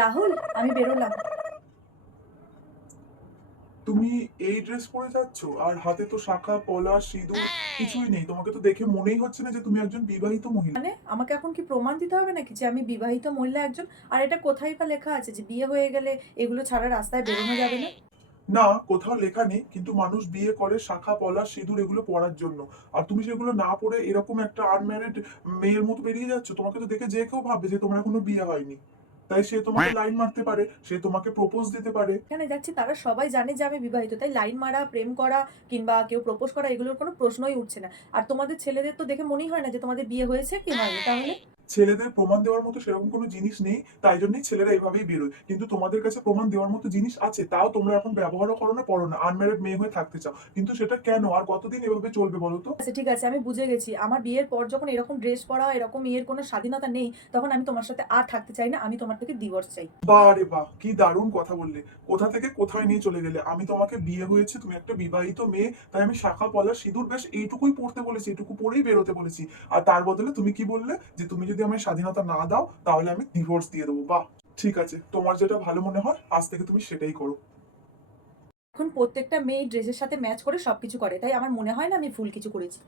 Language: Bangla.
রাহুল, আমি বেরোলাম। তুমি এই ড্রেস পরে যাচ্ছ আর হাতে তো শাঁখা পলা সিঁদুর কিছুই নেই, তোমাকে তো দেখে মনেই হচ্ছে না যে তুমি একজন বিবাহিত মহিলা। মানে আমাকে এখন কি প্রমাণ দিতে হবে নাকি যে আমি বিবাহিত মহিলা একজন? আর এটা কোথায় বা লেখা আছে যে বিয়ে হয়ে গেলে এগুলো ছাড়া রাস্তায় বেরোনো যাবে না? না, কোথাও লেখা নেই, কিন্তু মানুষ বিয়ে করে শাঁখা পলা সিঁদুর এগুলো পরার জন্য। আর তুমি সেগুলো না পরে এরকম একটা আনম্যারিড মেয়ের মতো বেরিয়ে যাচ্ছ, তোমাকে তো দেখে যে কেউ ভাববে যে তোমার এখনো বিয়ে হয়নি। তাই সে তোমাকে লাইন মারতে পারে, সে তোমাকে প্রপোজ দিতে পারে। এখানে যাচ্ছি তারা সবাই জানে যে আমি বিবাহিত। তাই লাইন মারা, প্রেম করা কিংবা কেউ প্রপোজ করা এগুলোর কোনো প্রশ্নই উঠছে না। আর তোমাদের ছেলেদের তো দেখে মনেই হয় না যে তোমাদের বিয়ে হয়েছে কি হয়নি তাহলে? ছেলেদের প্রমাণ দেওয়ার মতো সেরকম কোনো জিনিস নেই, তাই জন্যই ছেলেরা এভাবেই বেরোয়। কিন্তু তোমাদের কাছে প্রমাণ দেওয়ার মতো জিনিস আছে, তাও তোমরা এখন ব্যবহারও করো না, পড়ো না, আনম্যারিড মেয়ে হয়ে থাকতে চাও। কিন্তু সেটা কেন আর কতদিন এভাবে চলবে বলো তো? আচ্ছা ঠিক আছে, আমি বুঝে গেছি। আমার বিয়ের পর যখন এরকম ড্রেস পরা, এরকম ইয়ের কোনো স্বাধীনতা নেই, তখন আমি তোমার সাথে আর থাকতে চাই না। আমি তোমার থেকে ডিভোর্স চাই। বাহ রে বাহ, কি দারুণ কথা বললে! কোথা থেকে কোথায় নিয়ে চলে গেলে। আমি তোমাকে বিয়ে হয়েছে, তুমি একটা বিবাহিত মেয়ে, তাই আমি শাখা পলা সিঁদুর ব্যাস এইটুকুই পড়তে বলেছি, এইটুকু পরেই বেরোতে বলেছি। আর তার বদলে তুমি কি বললে যে তুমি যদি আমায় স্বাধীনতা না দাও তাহলে আমি ডিভোর্স দিয়ে দেবো। বাহ, ঠিক আছে, তোমার যেটা ভালো মনে হয় আজ থেকে তুমি সেটাই করো। এখন প্রত্যেকটা মেয়ে ড্রেসের সাথে ম্যাচ করে সবকিছু করে। তাই আমার মনে হয় না আমি ভুল কিছু করেছি।